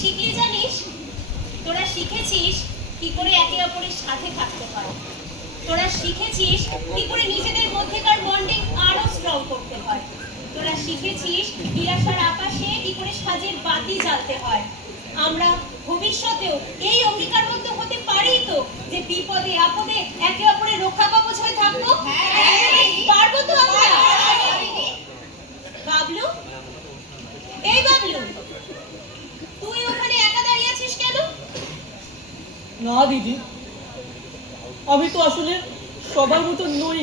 শিখলি জানিস? তোরা শিখেছিস কি করে একে অপরের সাথে থাকতে হয়। তোরা শিখেছিস কি করে নিজেদের মধ্যেকার বন্ডিং আরো স্ট্রং করতে হয়। তোরা শিখেছিস নিরাশার আকাশে কি করে সাজের বাতি জ্বালতে হয়। আমরা ভবিষ্যতেও এই অঙ্গীকারবদ্ধ হতে পারি তো যে বিপদে আপদে একে অপরের রক্ষা কবচ হয়ে থাকবো? পারবো তো আমরা? বাবলু, এই বাবলু, তুই ওখানে একা দাঁড়িয়ে আছিস কেন? না দিদি, আমি তো আসলে সবার মতো নই,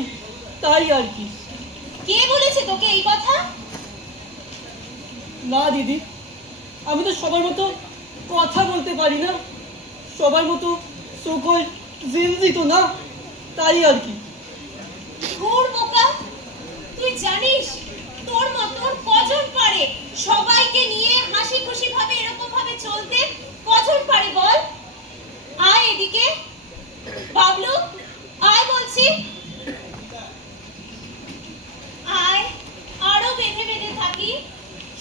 তাই আর কি। কে বলেছে তোকে এই কথা? না দিদি, আমি তো সবার মতো কথা বলতে পারি না, সবার মতো সকল জিনজিত না, তাই আর কি। ঘোর বোকা, তুই জানিস তোর মতন কজন পারে সবাইকে নিয়ে হাসি খুশি ভাবে এরকম ভাবে চলতে? কজন পারে বল? আয় এদিকে বাবলু, আয় বলছি, আয়। আরো বেঁধে বেঁধে থাকি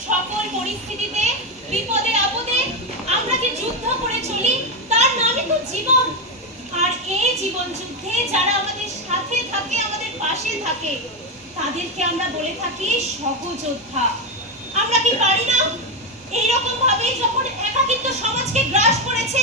সকল পরিস্থিতিতে, বিপদে আপদে আমরা যে যুদ্ধ করে চলি তার নামই তো জীবন। আর এই জীবন যুদ্ধে যারা আমাদের সাথে থাকে, আমাদের পাশে থাকে, তাদেরকে আমরা বলে থাকি সহযোদ্ধা। আমরা কি পারি না এইরকম ভাবে যখন একাকিত্ব সমাজকে গ্রাস করেছে